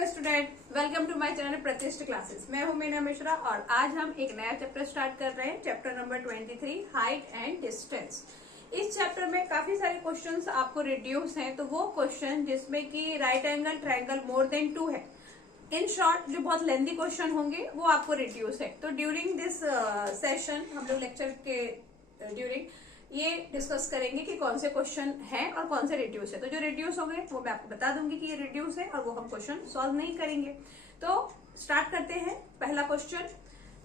Hello student, welcome to my channel Pratishthit classes. मैं हूं मीना मिश्रा और आज हम एक नया चैप्टर स्टार्ट कर रहे हैं, chapter number 23 height and distance. इस चैप्टर में काफी सारे क्वेश्चंस आपको रिड्यूस हैं, तो वो क्वेश्चन जिसमें कि right angle triangle more than 2 है, इन शॉर्ट जो बहुत लेंथी क्वेश्चन होंगे वो आपको रिड्यूस है। तो ड्यूरिंग दिस सेशन हम लोग लेक्चर के ड्यूरिंग ये डिस्कस करेंगे कि कौन से क्वेश्चन हैं और कौन से रिड्यूस है। तो जो रिड्यूस होंगे वो मैं आपको बता दूंगी कि ये रिड्यूस है और वो हम क्वेश्चन सॉल्व नहीं करेंगे। तो स्टार्ट करते हैं पहला क्वेश्चन।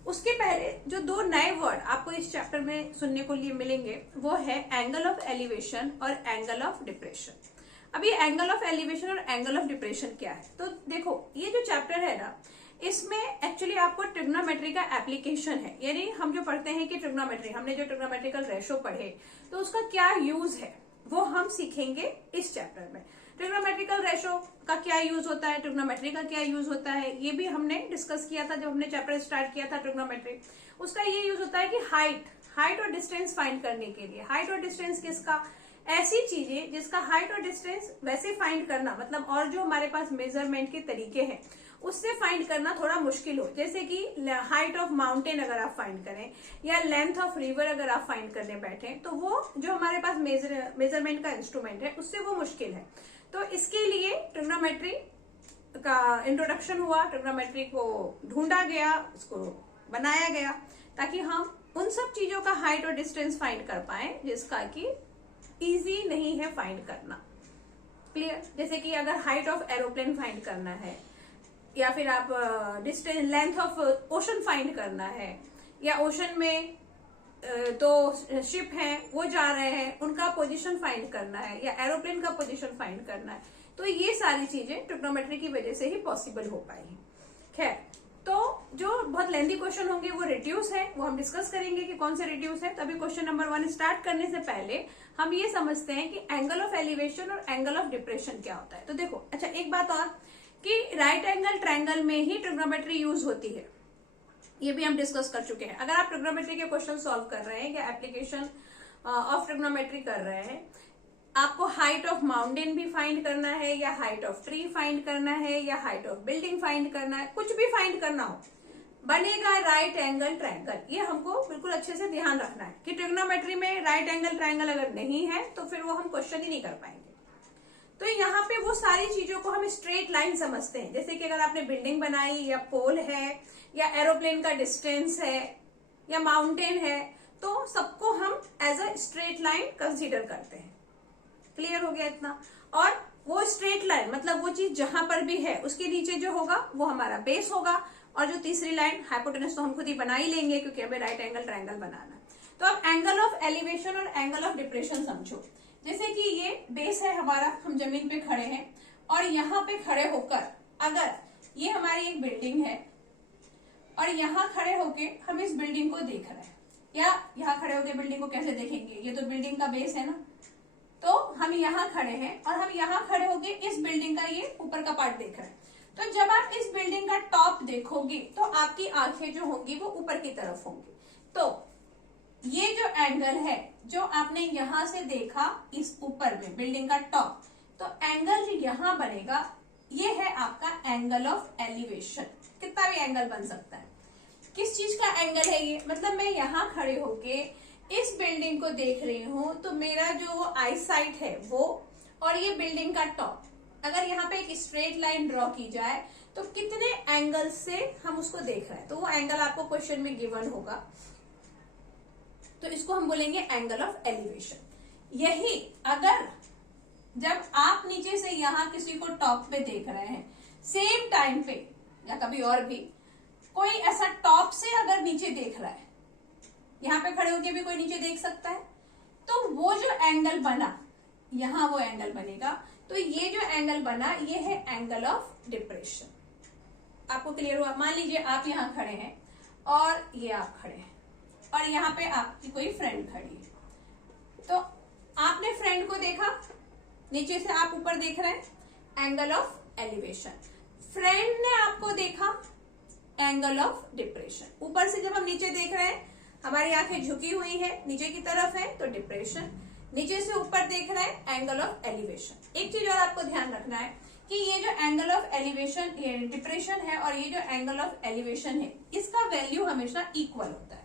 उसके पहले जो दो नए वर्ड आपको इस चैप्टर में सुनने को लिए मिलेंगे वो है एंगल ऑफ एलिवेशन और एंगल ऑफ डिप्रेशन। अब ये एंगल ऑफ एलिवेशन और एंगल ऑफ डिप्रेशन क्या है, तो देखो ये जो चैप्टर है ना, इसमें एक्चुअली आपको ट्रिग्नोमेट्री का एप्लीकेशन है। यानी हम जो पढ़ते हैं कि ट्रिग्नोमेट्री, हमने जो ट्रिग्नोमेट्रिकल रेशो पढ़े तो उसका क्या यूज है वो हम सीखेंगे इस चैप्टर में। ट्रिग्नोमेट्रिकल रेशो का क्या यूज होता है, ट्रिग्नोमेट्री का क्या यूज होता है, ये भी हमने डिस्कस किया था जब हमने चैप्टर स्टार्ट किया था ट्रिग्नोमेट्री। उसका ये यूज होता है कि हाइट और डिस्टेंस फाइंड करने के लिए। हाइट और डिस्टेंस किसका, ऐसी चीजें जिसका हाइट और डिस्टेंस वैसे फाइंड करना, मतलब और जो हमारे पास मेजरमेंट के तरीके हैं उससे फाइंड करना थोड़ा मुश्किल हो। जैसे कि हाइट ऑफ माउंटेन अगर आप फाइंड करें या लेंथ ऑफ रिवर अगर आप फाइंड करने बैठे तो वो जो हमारे पास मेजरमेंट का इंस्ट्रूमेंट है उससे वो मुश्किल है। तो इसके लिए ट्रिग्नोमेट्री का इंट्रोडक्शन हुआ, ट्रिग्नोमेट्री को ढूंढा गया, उसको बनाया गया ताकि हम उन सब चीजों का हाइट और डिस्टेंस फाइंड कर पाए जिसका कि इजी नहीं है फाइंड करना। क्लियर? जैसे कि अगर हाइट ऑफ एरोप्लेन फाइंड करना है या फिर आप distance length of ocean find करना है, या ओशन में तो शिप हैं वो जा रहे हैं उनका पोजीशन फाइंड करना है, या एरोप्लेन का पोजीशन फाइंड करना है, तो ये सारी चीजें ट्रिग्नोमेट्री की वजह से ही पॉसिबल हो पाई। खैर, तो जो बहुत लेंथी क्वेश्चन होंगे वो रिड्यूस है, वो हम डिस्कस करेंगे कि कौन से रिड्यूस है। तभी क्वेश्चन नंबर 1 स्टार्ट करने से पहले हम ये समझते हैं कि एंगल ऑफ एलिवेशन और एंगल ऑफ डिप्रेशन क्या होता है। तो देखो, अच्छा एक बात और कि राइट एंगल ट्रायंगल में ही ट्रिग्नोमेट्री यूज होती है, ये भी हम डिस्कस कर चुके हैं। अगर आप ट्रिग्नोमेट्री के क्वेश्चन सॉल्व कर रहे हैं या एप्लीकेशन ऑफ ट्रिग्नोमेट्री कर रहे हैं, आपको हाइट ऑफ माउंटेन भी फाइंड करना है या हाइट ऑफ ट्री फाइंड करना है या हाइट ऑफ बिल्डिंग फाइंड करना है, कुछ भी फाइंड करना हो, बनेगा राइट एंगल ट्रायंगल। ये हमको बिल्कुल अच्छे से ध्यान रखना है कि ट्रिग्नोमेट्री में राइट एंगल ट्रायंगल अगर नहीं है तो फिर वो हम क्वेश्चन ही नहीं कर पाएंगे। तो यहाँ पे वो सारी चीजों को हम स्ट्रेट लाइन समझते हैं। जैसे कि अगर आपने बिल्डिंग बनाई या पोल है या एरोप्लेन का डिस्टेंस है या माउंटेन है, तो सबको हम as a straight line consider करते हैं। क्लियर हो गया इतना? और वो स्ट्रेट लाइन मतलब वो चीज जहां पर भी है उसके नीचे जो होगा वो हमारा बेस होगा, और जो तीसरी लाइन हाइपोटेनस तो हम खुद ही बना ही लेंगे क्योंकि हमें राइट एंगल ट्रायंगल बनाना है। तो अब एंगल ऑफ एलिवेशन और एंगल ऑफ डिप्रेशन समझो। जैसे कि ये बेस है हमारा, हम जमीन पे खड़े हैं और यहाँ पे खड़े होकर अगर ये हमारी एक बिल्डिंग है और यहाँ खड़े होके हम इस बिल्डिंग को देख रहे हैं, या यहाँ खड़े होके बिल्डिंग को कैसे देखेंगे, ये तो बिल्डिंग का बेस है ना, तो हम यहाँ खड़े हैं और हम यहाँ खड़े होके इस बिल्डिंग का ये ऊपर का पार्ट देख रहे हैं। तो जब आप इस बिल्डिंग का टॉप देखोगे तो आपकी आंखें जो होंगी वो ऊपर की तरफ होंगी। तो ये जो एंगल है जो आपने यहां से देखा इस ऊपर में बिल्डिंग का टॉप, तो एंगल जो यहां बनेगा ये है आपका एंगल ऑफ एलिवेशन। कितना भी एंगल बन सकता है। किस चीज का एंगल है ये, मतलब मैं यहाँ खड़े होके इस बिल्डिंग को देख रही हूं तो मेरा जो आई साइट है वो, और ये बिल्डिंग का टॉप, अगर यहाँ पे एक स्ट्रेट लाइन ड्रॉ की जाए तो कितने एंगल से हम उसको देख रहे हैं, तो वो एंगल आपको क्वेश्चन में गिवन होगा, तो इसको हम बोलेंगे एंगल ऑफ एलिवेशन। यही अगर जब आप नीचे से यहाँ किसी को टॉप पे देख रहे हैं, सेम टाइम पे या कभी और भी कोई ऐसा टॉप से अगर नीचे देख रहा है, यहाँ पे खड़े होके भी कोई नीचे देख सकता है, तो वो जो एंगल बना यहाँ वो एंगल बनेगा। तो ये जो एंगल बना ये है एंगल ऑफ डिप्रेशन। आपको क्लियर हुआ? मान लीजिए आप यहाँ खड़े हैं और ये आप खड़े हैं और यहाँ पे आपकी कोई फ्रेंड खड़ी है, तो आपने फ्रेंड को देखा, नीचे से आप ऊपर देख रहे हैं, एंगल ऑफ एलिवेशन। फ्रेंड ने आपको देखा, एंगल ऑफ डिप्रेशन। ऊपर से जब हम नीचे देख रहे हैं हमारी आंखें झुकी हुई है, नीचे की तरफ है, तो डिप्रेशन। नीचे से ऊपर देख रहे हैं, एंगल ऑफ एलिवेशन। एक चीज और आपको ध्यान रखना है कि ये जो एंगल ऑफ एलिवेशन डिप्रेशन है और ये जो एंगल ऑफ एलिवेशन है इसका वैल्यू हमेशा इक्वल होता है।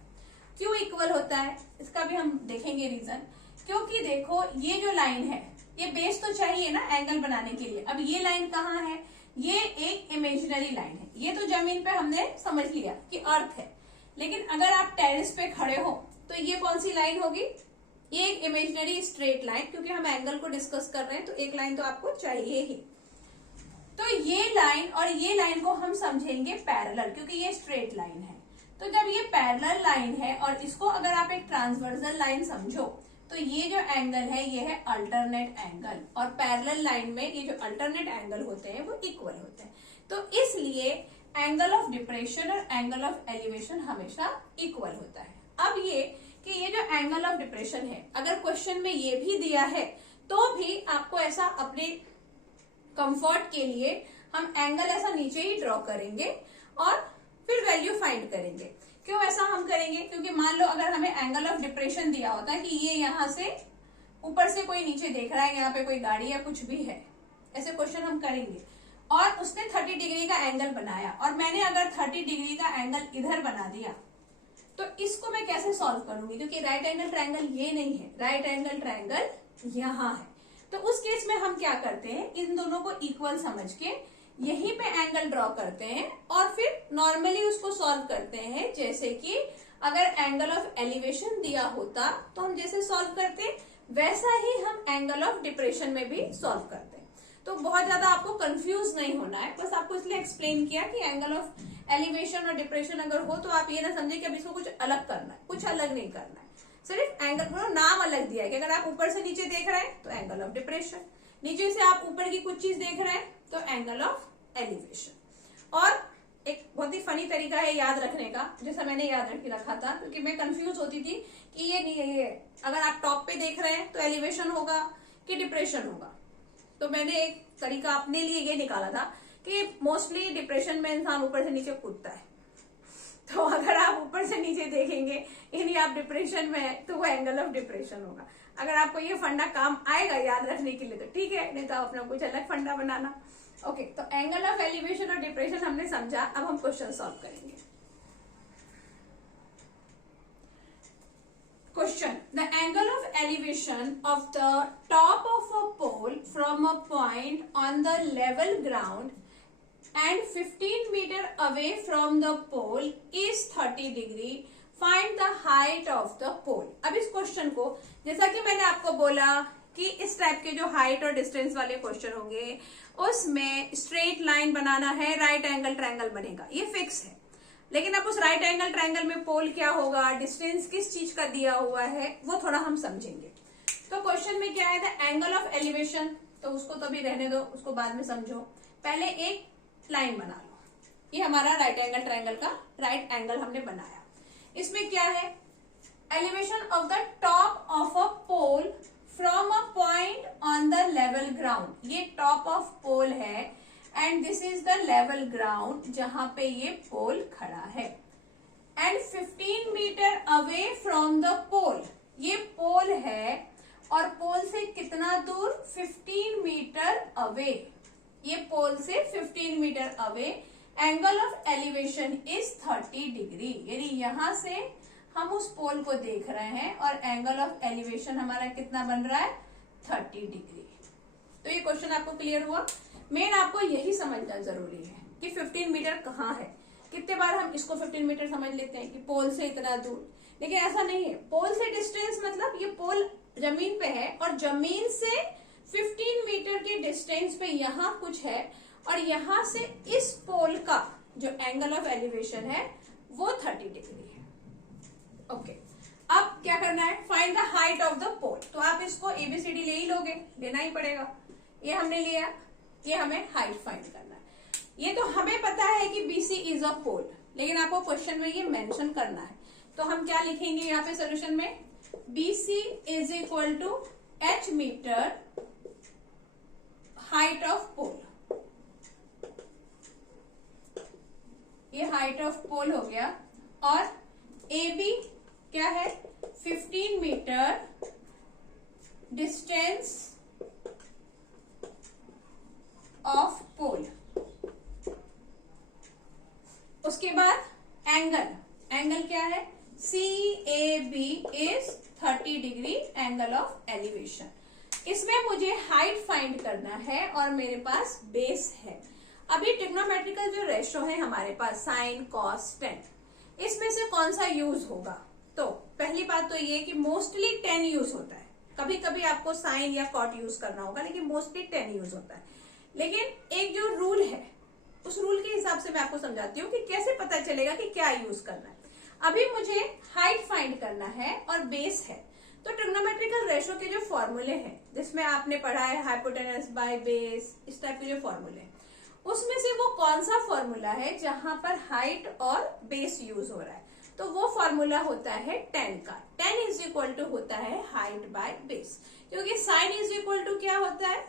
क्यों इक्वल होता है इसका भी हम देखेंगे रीजन। क्योंकि देखो ये जो लाइन है ये बेस तो चाहिए ना एंगल बनाने के लिए। अब ये लाइन कहाँ है, ये एक इमेजिनरी लाइन है। ये तो जमीन पे हमने समझ लिया कि अर्थ है, लेकिन अगर आप टेरेस पे खड़े हो तो ये कौन सी लाइन होगी, ये एक इमेजिनरी स्ट्रेट लाइन। क्योंकि हम एंगल को डिस्कस कर रहे हैं तो एक लाइन तो आपको चाहिए ही। तो ये लाइन और ये लाइन को हम समझेंगे पैरेलल, क्योंकि ये स्ट्रेट लाइन है। तो जब ये पैरेलल लाइन है और इसको अगर आप एक ट्रांसवर्सल लाइन समझो तो ये जो एंगल है ये है अल्टरनेट एंगल, और पैरेलल लाइन में ये जो अल्टरनेट एंगल होते हैं वो इक्वल होते हैं। तो इसलिए एंगल ऑफ डिप्रेशन और एंगल ऑफ एलिवेशन हमेशा इक्वल होता है। अब ये कि ये जो एंगल ऑफ डिप्रेशन है अगर क्वेश्चन में ये भी दिया है तो भी आपको ऐसा अपने कंफर्ट के लिए हम एंगल ऐसा नीचे ही ड्रॉ करेंगे और फिर वैल्यू फाइंड करेंगे। क्यों ऐसा हम करेंगे, क्योंकि मान लो अगर हमें एंगल ऑफ डिप्रेशन दिया होता है कि ये यहाँ से ऊपर से कोई नीचे देख रहा है, यहाँ पे कोई गाड़ी या कुछ भी है, ऐसे क्वेश्चन हम करेंगे और उसने 30 डिग्री का एंगल बनाया और मैंने अगर 30 डिग्री का एंगल इधर बना दिया तो इसको मैं कैसे सॉल्व करूंगी, क्योंकि राइट एंगल ट्रायंगल ये नहीं है, राइट एंगल ट्रायंगल यहाँ है। तो उस केस में हम क्या करते हैं, इन दोनों को इक्वल समझ के यहीं पे एंगल ड्रॉ करते हैं और फिर नॉर्मली उसको सॉल्व करते हैं। जैसे कि अगर एंगल ऑफ एलिवेशन दिया होता तो हम जैसे सॉल्व करते वैसा ही हम एंगल ऑफ डिप्रेशन में भी सॉल्व करते हैं। तो बहुत ज्यादा आपको कंफ्यूज नहीं होना है, बस आपको इसलिए एक्सप्लेन किया कि एंगल ऑफ एलिवेशन और डिप्रेशन अगर हो तो आप ये ना समझे कि अब इसको कुछ अलग करना है, कुछ अलग नहीं करना है, सिर्फ एंगल नाम अलग दिया है कि अगर आप ऊपर से नीचे देख रहे हैं तो एंगल ऑफ डिप्रेशन, नीचे से आप ऊपर की कुछ चीज देख रहे हैं तो एंगल ऑफ एलिवेशन। और एक बहुत ही फनी तरीका है याद रखने का, जैसा मैंने याद रखा था, क्योंकि मैं कंफ्यूज होती थी कि ये नहीं है, ये अगर आप टॉप पे देख रहे हैं तो एलिवेशन होगा कि डिप्रेशन होगा। तो मैंने एक तरीका अपने लिए ये निकाला था कि मोस्टली डिप्रेशन में इंसान ऊपर से नीचे कूदता है, तो अगर आप ऊपर से नीचे देखेंगे यानी आप डिप्रेशन में है तो वो एंगल ऑफ डिप्रेशन होगा। अगर आपको ये फंडा काम आएगा याद रखने के लिए तो ठीक है, नहीं तो आप अपना कुछ अलग फंडा बनाना। ओके, तो एंगल ऑफ एलिवेशन और डिप्रेशन हमने समझा। अब हम क्वेश्चन सॉल्व करेंगे। Question, the angle of elevation of the top of a pole from a point on the level ground and 15 meter away from the pole is 30 degree. Find the height of the pole. अब इस question को, जैसा कि मैंने आपको बोला कि इस टाइप के जो हाइट और डिस्टेंस वाले क्वेश्चन होंगे उसमें स्ट्रेट लाइन बनाना है, राइट एंगल ट्रायंगल बनेगा, ये फिक्स है। लेकिन अब उस राइट एंगल ट्रायंगल में पोल क्या होगा, डिस्टेंस किस चीज का दिया हुआ है, वो थोड़ा हम समझेंगे। तो क्वेश्चन में क्या है, द एंगल ऑफ एलिवेशन, तो उसको तो अभी रहने दो, उसको बाद में समझो। पहले एक लाइन बना लो, ये हमारा राइट एंगल ट्रायंगल का राइट एंगल हमने बनाया। इसमें क्या है, elevation of the top of a pole from a point on the level ground. ये टॉप ऑफ पोल है and this is the level ground जहां पे ये पोल खड़ा है। And 15 metre away from the pole, ये पोल है और पोल से कितना दूर, 15 मीटर अवे, ये पोल से 15 metre away. Angle of elevation is 30 degree, यानी यहां से हम उस पोल को देख रहे हैं और एंगल ऑफ एलिवेशन हमारा कितना बन रहा है, 30 डिग्री। तो ये क्वेश्चन आपको क्लियर हुआ। मेन आपको यही समझना जरूरी है कि 15 मीटर कहाँ है। कितने बार हम इसको 15 मीटर समझ लेते हैं कि पोल से इतना दूर, लेकिन ऐसा नहीं है। पोल से डिस्टेंस मतलब ये पोल जमीन पे है और जमीन से 15 मीटर के डिस्टेंस पे यहाँ कुछ है और यहाँ से इस पोल का जो एंगल ऑफ एलिवेशन है वो 30 डिग्री है। ओके, अब क्या करना है, find the height of the pole. तो आप इसको एबीसीडी ले ही लोगे, लेना ही पड़ेगा। ये हमने लिया, ये हमें हाइट फाइंड करना है। ये तो हमें पता है कि बीसी इज अ पोल, लेकिन आपको क्वेश्चन में ये मेंशन करना है। तो हम क्या लिखेंगे यहाँ पे सोल्यूशन में, BC is equal to h metre height of pole. ये हाइट ऑफ पोल हो गया और AB क्या है, 15 मीटर डिस्टेंस ऑफ इक्वेशन। इसमें मुझे हाइट फाइंड करना है और मेरे पास बेस है। अभी ट्रिग्नोमेट्रिकल जो रेशो है हमारे पास साइन कॉस टेन, इसमें से कौन सा यूज होगा? तो पहली बात तो ये कि मोस्टली 10 यूज होता है, कभी कभी आपको साइन या कॉट यूज करना होगा, लेकिन मोस्टली 10 यूज होता है। लेकिन एक जो रूल है उस रूल के हिसाब से मैं आपको समझाती हूँ कि कैसे पता चलेगा कि क्या यूज करना है। अभी मुझे हाइट फाइंड करना है और बेस है, तो ट्रिग्नोमेट्रिकल रेशो के जो फॉर्मूले हैं जिसमें आपने पढ़ा है हाइपोटेनस बाय बेस, इस टाइप के जो फॉर्मूले हैं, उसमें से वो कौन सा फॉर्मूला है जहां पर हाइट और बेस यूज हो रहा है? तो वो फॉर्मूला होता है 10 का। 10 इज इक्वल टू होता है हाइट बाय बेस, क्योंकि साइन इज इक्वल टू क्या होता है?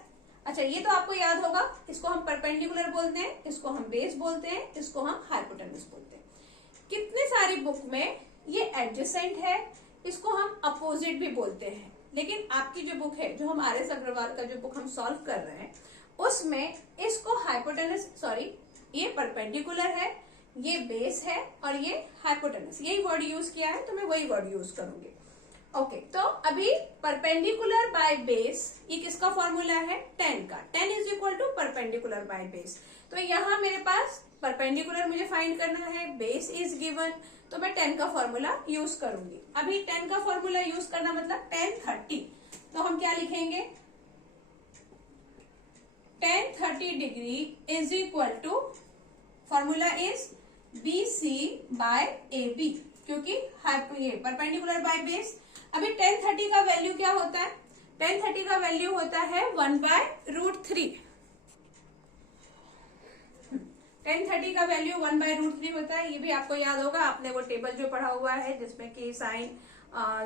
अच्छा, ये तो आपको याद होगा, इसको हम परपेंडिकुलर बोलते हैं, इसको हम बेस बोलते हैं, इसको हम हाइपोटेनस बोलते हैं। कितने सारी बुक में ये एडजेसेंट है, इसको हम अपोजिट भी बोलते हैं। लेकिन आपकी जो बुक है, जो हम आर एस अग्रवाल का जो बुक हम सॉल्व कर रहे हैं, उसमें इसको हाइपोटेनस, सॉरी ये परपेंडिकुलर है, ये बेस है और ये हाइपोटेनस, यही वर्ड यूज किया है, तो मैं वही वर्ड यूज करूंगी। ओके, तो अभी परपेंडिकुलर बाय बेस, ये किसका फॉर्मूला है? 10 का। 10 is equal to perpendicular by base. तो यहाँ मेरे पास परपेंडिकुलर मुझे फाइंड करना है, बेस इज गिवन, तो मैं 10 का फॉर्मूला यूज करूंगी। अभी 10 का फॉर्मूला यूज करना मतलब 10 30, तो हम क्या लिखेंगे? 10 30 degree is equal to, formula is BC by AB, क्योंकि ये परपेंडिकुलर बाय बेस। अभी 10 30 का वैल्यू क्या होता है? 10 30 का वैल्यू होता है 1/√3। 10 30 का वैल्यू 1/√3 होता है। ये भी आपको याद होगा, आपने वो टेबल जो पढ़ा हुआ है जिसमें कि साइन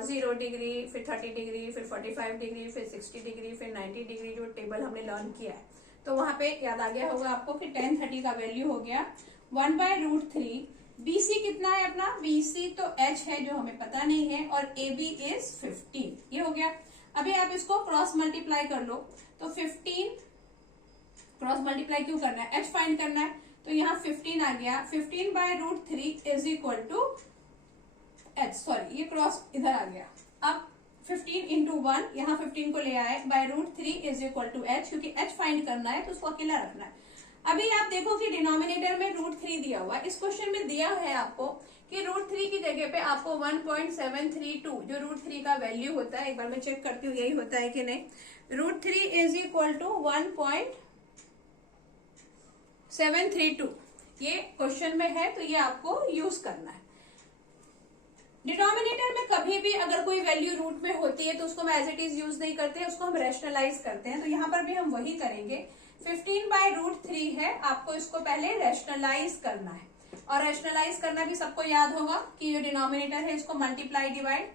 0 डिग्री, फिर 30 डिग्री, फिर 45 डिग्री, फिर 60 डिग्री, फिर 90 डिग्री, जो टेबल हमने लर्न किया है, तो वहां पे याद आ गया होगा आपको कि 10 30 का वैल्यू हो गया 1/√3। BC कितना है अपना? BC तो H है जो हमें पता नहीं है, और AB इज 15, ये हो गया। अभी आप इसको क्रॉस मल्टीप्लाई कर लो, तो 15 क्रॉस मल्टीप्लाई क्यों करना है? H फाइंड करना है, तो यहाँ 15 आ गया। 15/√3 is equal to H, sorry ये क्रॉस इधर आ गया। अब 15 इंटू 1, यहाँ 15 को ले आए, /√3 इज इक्वल टू H, क्योंकि H फाइंड करना है तो उसको अकेला रखना है। अभी आप देखो कि डिनोमिनेटर में √3 दिया हुआ है। इस क्वेश्चन में दिया है आपको कि √3 की जगह पे आपको 1.732 जो √3 का वैल्यू होता है, एक बार मैं चेक करती हूँ यही होता है कि नहीं। √3 इज इक्वल टू 1.732 ये क्वेश्चन में है, तो ये आपको यूज करना है। डिनोमिनेटर में कभी भी अगर कोई वैल्यू रूट में होती है तो उसको हम एज इट इज यूज नहीं करते हैं, उसको हम रैशनलाइज करते हैं। तो यहाँ पर भी हम वही करेंगे। 15/√3 है, आपको इसको पहले रैशनलाइज करना है, और रैशनलाइज करना भी सबको याद होगा कि जो डिनोमिनेटर है इसको मल्टीप्लाई डिवाइड।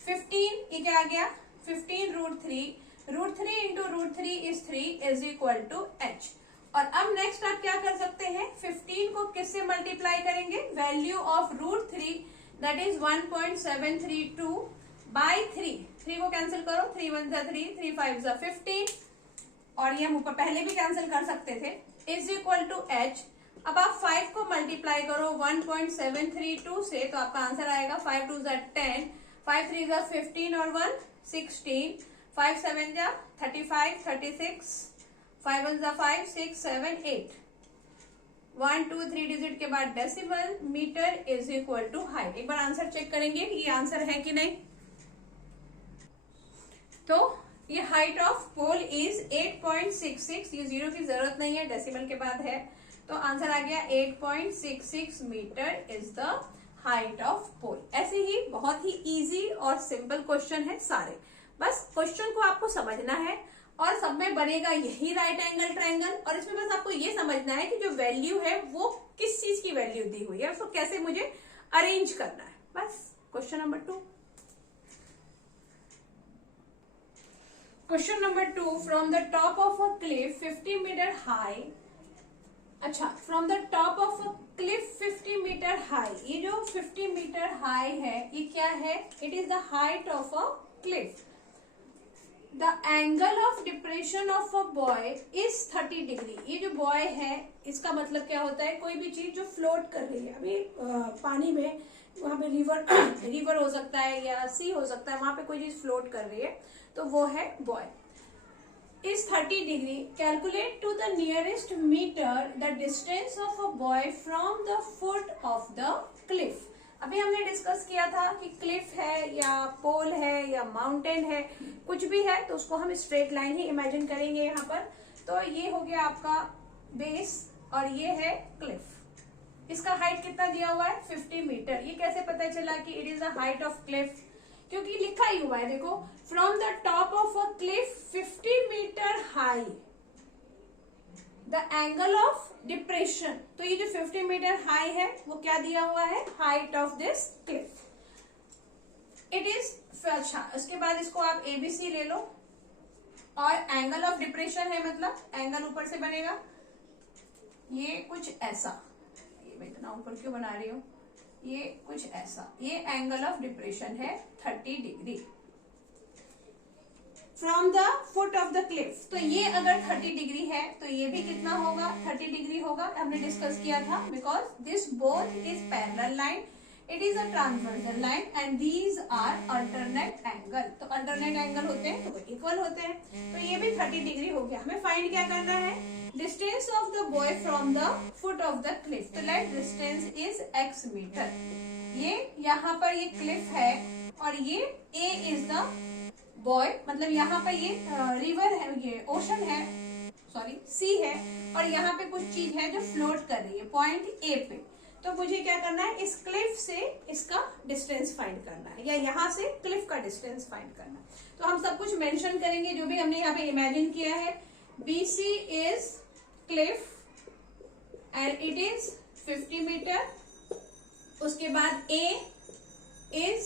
15 ये क्या आ गया? 15√3, √3 into √3 is 3 is equal to H। और अब नेक्स्ट आप क्या कर सकते हैं? 15 को किससे मल्टीप्लाई करेंगे? Value of √3 that is 1.732 by 3। 3 को कैंसिल करो, 3 1 जा 3, 3 5 जा 15, और ये हम ऊपर पहले भी कैंसिल कर सकते थे, इज इक्वल टू H। अब आप 5 को मल्टीप्लाई करो 1.732 से, तो आपका आंसर आएगा 5 2 जा 10, 5 3 जा 15 और 1 16, 5 7 जा 35, 36, 5 1 जा 5, 6 7 8, 1 2 3 डिजिट के बाद decimal, metre is equal to height. एक बार आंसर चेक करेंगे कि ये आंसर है कि नहीं। तो ये हाइट ऑफ पोल इज 8.66, ये जीरो की जरूरत नहीं है, डेसिमल के बाद है, तो आंसर आ गया 8.66 metre is the height of pole. ऐसे ही बहुत ही इजी और सिंपल क्वेश्चन है सारे, बस क्वेश्चन को आपको समझना है और सब में बनेगा यही राइट एंगल ट्रायंगल। और इसमें बस आपको ये समझना है कि जो वैल्यू है वो किस चीज की वैल्यू दी हुई है, उसको कैसे मुझे अरेंज करना है, बस। Question number 2, question number 2, from the top of a cliff 50 metre high. अच्छा, from the top of a cliff 50 metre high, ये जो 50 मीटर हाई है ये क्या है? It is the height of a cliff. The angle of depression of a boy is 30 degree. ये जो boy है इसका मतलब क्या होता है? कोई भी चीज जो फ्लोट कर रही है, अभी पानी में, वहां पे रिवर हो सकता है या सी हो सकता है, वहां पे कोई चीज फ्लोट कर रही है, तो वो है boy. is 30 degree, calculate to the nearest meter the distance of a boy from the foot of the cliff। अभी हमने डिस्कस किया था कि क्लिफ है या पोल है या माउंटेन है, कुछ भी है तो उसको हम स्ट्रेट लाइन ही इमेजिन करेंगे यहाँ पर। तो ये हो गया आपका बेस और ये है क्लिफ। इसका हाइट कितना दिया हुआ है 50 मीटर। ये कैसे पता चला कि it is the height of cliff, क्योंकि लिखा ही हुआ है, देखो from the top of a cliff 50 metre high the angle of depression. तो ये जो 50 मीटर हाई है वो क्या दिया हुआ है, height of this Cliff. It is अच्छा, उसके बाद इसको आप एबीसी ले लो और एंगल ऑफ डिप्रेशन है, मतलब एंगल ऊपर से बनेगा ये कुछ ऐसा, ये मैं इतना ऊपर क्यों बना रही हूं, ये कुछ ऐसा, ये एंगल ऑफ डिप्रेशन है 30 degree from the foot of the cliff. तो ये अगर 30 डिग्री है तो ये भी कितना होगा, 30 डिग्री होगा। हमने डिस्कस किया था because this both is parallel line, it is a transversal line and these are alternate angle. तो अल्टरनेट एंगल होते हैं तो वो इक्वल होते हैं, तो ये भी 30 डिग्री हो गया। हमें फाइंड क्या करना है, distance of the boy from the foot of the cliff. तो let distance is x metre. ये यहाँ पर ये क्लिफ है और ये a इज द बॉय, मतलब यहाँ पर ये रिवर है, ये ओशन है, सॉरी सी है, और यहाँ पे कुछ चीज है जो फ्लोट कर रही है पॉइंट ए पे। तो मुझे क्या करना है, इस क्लिफ से इसका डिस्टेंस फाइंड करना है, या यहाँ से क्लिफ का डिस्टेंस फाइंड करना है। तो हम सब कुछ मेंशन करेंगे जो भी हमने यहाँ पे इमेजिन किया है। BC is cliff and it is 50 metre. उसके बाद A is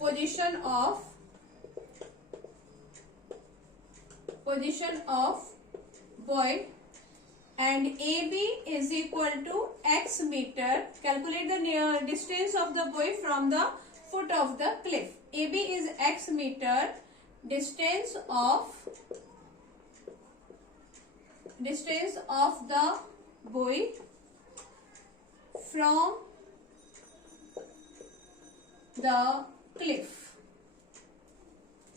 position of boy and AB is equal to x meter. Calculate the near distance of the boy from the foot of the cliff. AB is x meter. Distance of the boy from the cliff.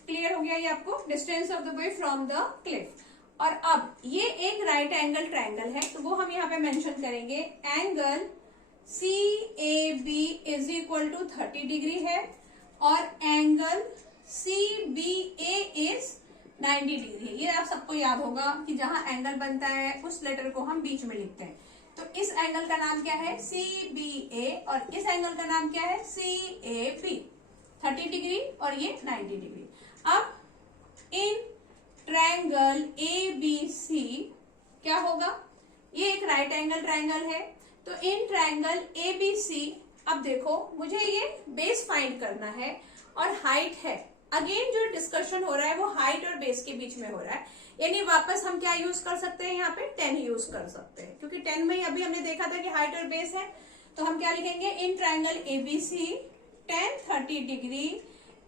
Clear हो गया ये आपको, distance of the boy from the Cliff. और अब ये एक right angle triangle है तो वो हम यहाँ पे मेंशन करेंगे। Angle CAB is equal to 30 degree है और एंगल CBA इज 90 डिग्री। ये आप सबको याद होगा कि जहां एंगल बनता है उस लेटर को हम बीच में लिखते हैं। तो इस एंगल का नाम क्या है, CBA, और इस एंगल का नाम क्या है, CAB। 30 डिग्री और ये 90 डिग्री। अब इन ट्रायंगल ABC क्या होगा, ये एक राइट एंगल ट्रायंगल है, तो इन ट्रायंगल ABC अब देखो मुझे ये बेस फाइंड करना है और हाइट है। अगेन जो डिस्कशन हो रहा है वो हाइट और बेस के बीच में हो रहा है, यानी वापस हम क्या यूज कर सकते हैं, यहाँ पे 10 यूज कर सकते हैं, क्योंकि 10 में अभी हमने देखा था कि हाइट और बेस है। तो हम क्या लिखेंगे, in triangle ABC tan 30 degree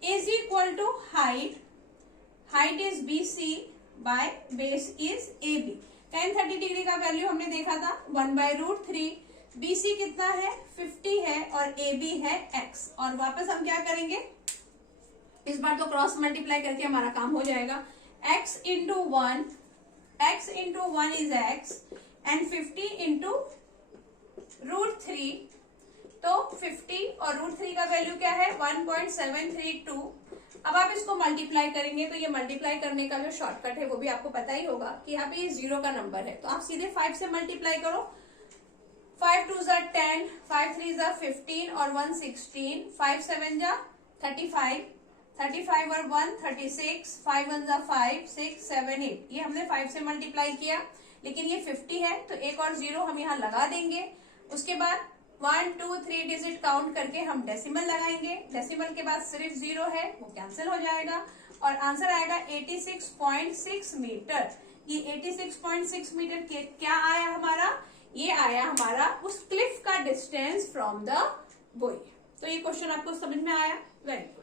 is equal to height is BC by base is AB। tan 30 degree का वैल्यू हमने देखा था 1/√3। BC कितना है, 50 है और AB है x। और वापस हम क्या करेंगे, इस बार तो क्रॉस मल्टीप्लाई करके हमारा काम हो जाएगा। x into 1 is x and 50 into √3। तो 50 और √3 का वैल्यू क्या है, 1.732। अब आप इसको मल्टीप्लाई करेंगे तो ये मल्टीप्लाई करने का जो शॉर्टकट है वो भी आपको पता ही होगा कि यहाँ पे ये 0 का नंबर है, तो आप सीधे 5 से मल्टीप्लाई करो। 5 2 ज़ा 10, 5 3 ज़ा 15 और 1 16, 5 7 ज़ा 35 और 1 36, 5 1 ज़ा 5 6 7 8। ये हमने 5 से मल्टीप्लाई किया, लेकिन ये 50 है तो एक और 0 हम यहाँ लगा देंगे। उसके बाद 1 2 3 डिजिट काउंट करके हम डेसिमल लगाएंगे। डेसिमल के बाद सिर्फ 0 है, वो कैंसिल हो जाएगा और आंसर आएगा 86.6 मीटर। ये 86.6 मीटर क्या आया हमारा, ये आया हमारा उस क्लिफ का डिस्टेंस फ्रॉम द बॉय। तो ये क्वेश्चन आपको समझ में आया, very good.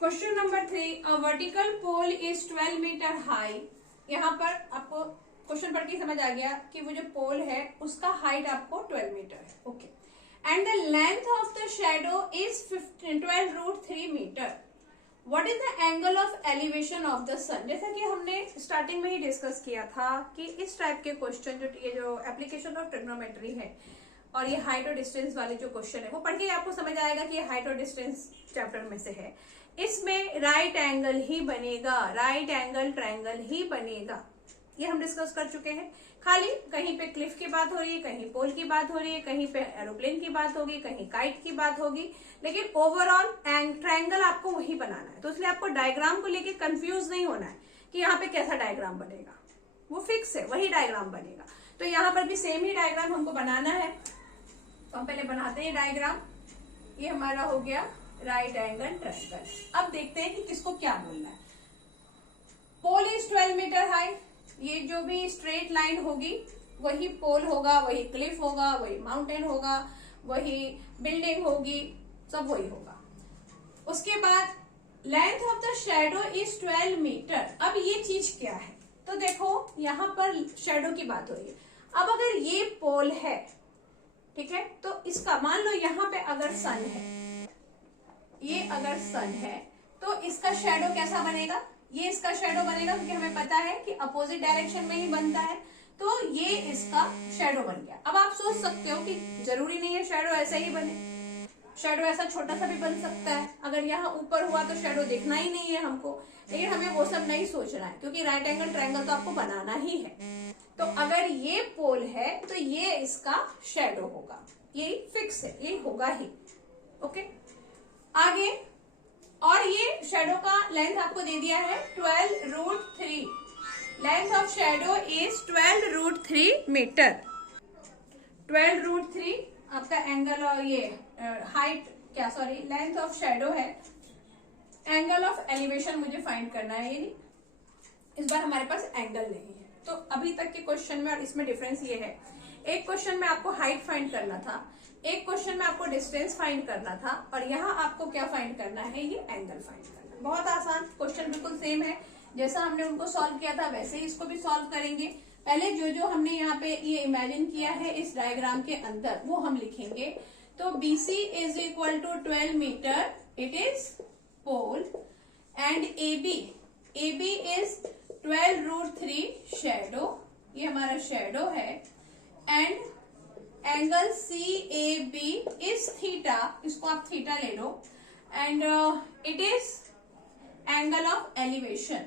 Question number 3, a vertical pole is 12 metre high. यहाँ पर आपको क्वेश्चन पढ़ के समझ आ गया कि वो जो पोल है उसका हाइट आपको 12 मीटर है, okay. and the length of the shadow is 12√3 metre. What is the angle of elevation of the sun? जैसा कि हमने स्टार्टिंग में ही डिस्कस किया था कि इस टाइप के क्वेश्चन ये जो एप्लीकेशन ऑफ ट्रिग्नोमेट्री है और ये हाइट और डिस्टेंस वाले जो क्वेश्चन है वो पढ़ के आपको समझ आएगा कि ये हाइट और डिस्टेंस चैप्टर में से है. इसमें राइट एंगल ही बनेगा, राइट एंगल ट्रायंगल ही बनेगा. ये हम डिस्कस कर चुके हैं. खाली कहीं पे क्लिफ की बात हो रही है, कहीं पोल की बात हो रही है, कहीं पे एरोप्लेन की बात होगी, कहीं काइट की बात होगी, लेकिन ओवरऑल ट्रायंगल आपको वही बनाना है. तो इसलिए आपको डायग्राम को लेके कंफ्यूज नहीं होना है कि यहाँ पे कैसा डायग्राम बनेगा. वो फिक्स है, वही डायग्राम बनेगा. तो यहाँ पर भी सेम ही डायग्राम हमको बनाना है. तो हम पहले बनाते हैं डायग्राम. ये हमारा हो गया राइट एंगल ट्रायंगल. अब देखते हैं कि किसको क्या बोलना है. पोल इज 12 मीटर हाई. ये जो भी स्ट्रेट लाइन होगी वही पोल होगा, वही क्लिफ होगा, वही माउंटेन होगा, वही बिल्डिंग होगी, सब वही होगा. उसके बाद length of the shadow is 12 metre. अब ये चीज क्या है? तो देखो यहाँ पर शेडो की बात हो रही है. अब अगर ये पोल है, ठीक है, तो इसका मान लो यहाँ पे अगर सन है, ये अगर सन है तो इसका शेडो कैसा बनेगा? ये इसका शेडो बनेगा क्योंकि हमें पता है कि अपोजिट डायरेक्शन में ही बनता है. तो ये इसका शेडो बन गया. अब आप सोच सकते हो कि जरूरी नहीं है शेडो ऐसा ही बने. शेडो ऐसा छोटा सा भी बन सकता है. अगर यहाँ ऊपर हुआ तो शेडो देखना ही नहीं है हमको, लेकिन हमें वो सब नहीं सोचना है क्योंकि राइट एंगल ट्रायंगल तो आपको बनाना ही है. तो अगर ये पोल है तो ये इसका शेडो होगा. ये फिक्स है, ये होगा ही. ओके, आगे. और ये शेडो का लेंथ आपको दे दिया है 12√3. Length of shadow is 12√3 metre. 12√3 आपका एंगल और ये हाइट क्या सॉरी लेंथ ऑफ शेडो है. एंगल ऑफ एलिवेशन मुझे फाइंड करना है. ये नहीं, इस बार हमारे पास एंगल नहीं है. तो अभी तक के क्वेश्चन में और इसमें डिफरेंस ये है, एक क्वेश्चन में आपको हाइट फाइंड करना था, एक क्वेश्चन में आपको डिस्टेंस फाइंड करना था, और यहाँ आपको क्या फाइंड करना है? ये एंगल फाइंड करना है. बहुत आसान क्वेश्चन, बिल्कुल सेम है. जैसा हमने उनको सॉल्व किया था वैसे ही इसको भी सॉल्व करेंगे. पहले जो जो हमने यहाँ पे ये इमेजिन किया है इस डायग्राम के अंदर वो हम लिखेंगे. तो BC is equal to 12 metre, it is pole, and AB is 12√3 shadow, ये हमारा शेडो है, and angle CAB is theta, इसको आप थीटा ले लो, and it is angle of elevation.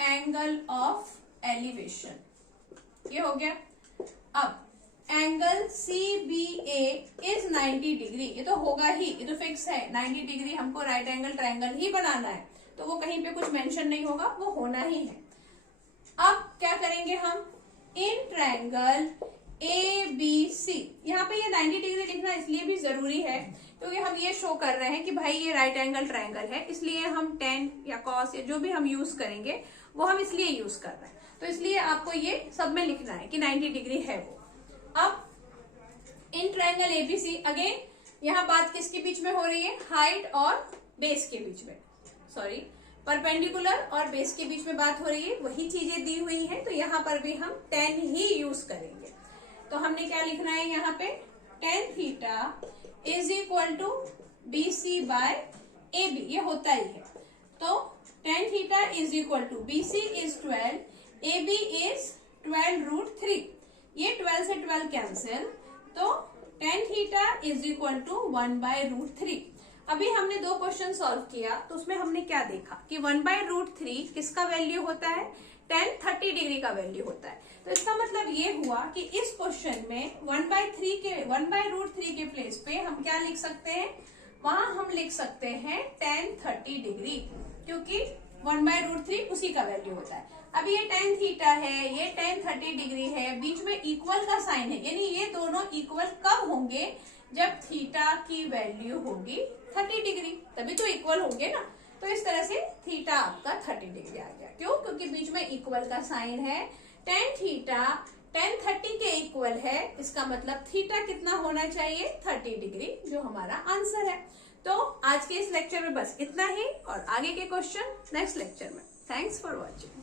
Angle of elevation ये हो गया. अब एंगल CBA इज 90 डिग्री. ये तो होगा ही, ये तो फिक्स है. 90 डिग्री हमको राइट एंगल ट्रायंगल ही बनाना है, तो वो कहीं पे कुछ मेंशन नहीं होगा, वो होना ही है. अब क्या करेंगे हम? इन ट्रायंगल ABC, यहाँ पे ये 90 डिग्री लिखना इसलिए भी जरूरी है क्योंकि हम ये शो कर रहे हैं कि भाई ये राइट एंगल ट्रायंगल है, इसलिए हम tan या cos या जो भी हम यूज करेंगे वो हम इसलिए यूज कर रहे हैं. तो इसलिए आपको ये सब में लिखना है कि 90 डिग्री है वो. अब इन ट्रायंगल ABC, अगेन यहाँ बात किसके बीच में हो रही है? हाइट और बेस के बीच में, सॉरी परपेंडिकुलर और बेस के बीच में बात हो रही है. वही चीजें दी हुई हैं, तो यहाँ पर भी हम tan ही यूज करेंगे. तो हमने क्या लिखना है यहाँ पे? tan theta is equal to BC by AB, ये होता ही है. तो tan theta is equal to BC is 12, AB is 12√3. ये 12 से 12 कैंसिल, तो tan theta is equal to 1/√3. अभी हमने दो क्वेश्चन सॉल्व किया तो उसमें हमने क्या देखा कि 1/√3 किसका वैल्यू होता है? tan 30 डिग्री का वैल्यू होता है. तो इसका मतलब ये हुआ कि इस क्वेश्चन में 1/√3 के प्लेस पे हम क्या लिख सकते हैं? वहां हम लिख सकते हैं tan 30 डिग्री, क्योंकि 1/√3 उसी का वैल्यू होता है. अब ये tan थीटा है, ये tan 30 डिग्री है, बीच में इक्वल का साइन है, यानी ये दोनों इक्वल कब होंगे? जब थीटा की वैल्यू होगी 30 डिग्री, तभी तो इक्वल होंगे ना. तो इस तरह से थीटा आपका 30 डिग्री आ गया. क्यों? क्योंकि बीच में इक्वल का साइन है. tan थीटा tan 30 के इक्वल है, इसका मतलब थीटा कितना होना चाहिए? 30 डिग्री, जो हमारा आंसर है. तो आज के इस लेक्चर में बस इतना ही, और आगे के क्वेश्चन नेक्स्ट लेक्चर में. Thanks for watching.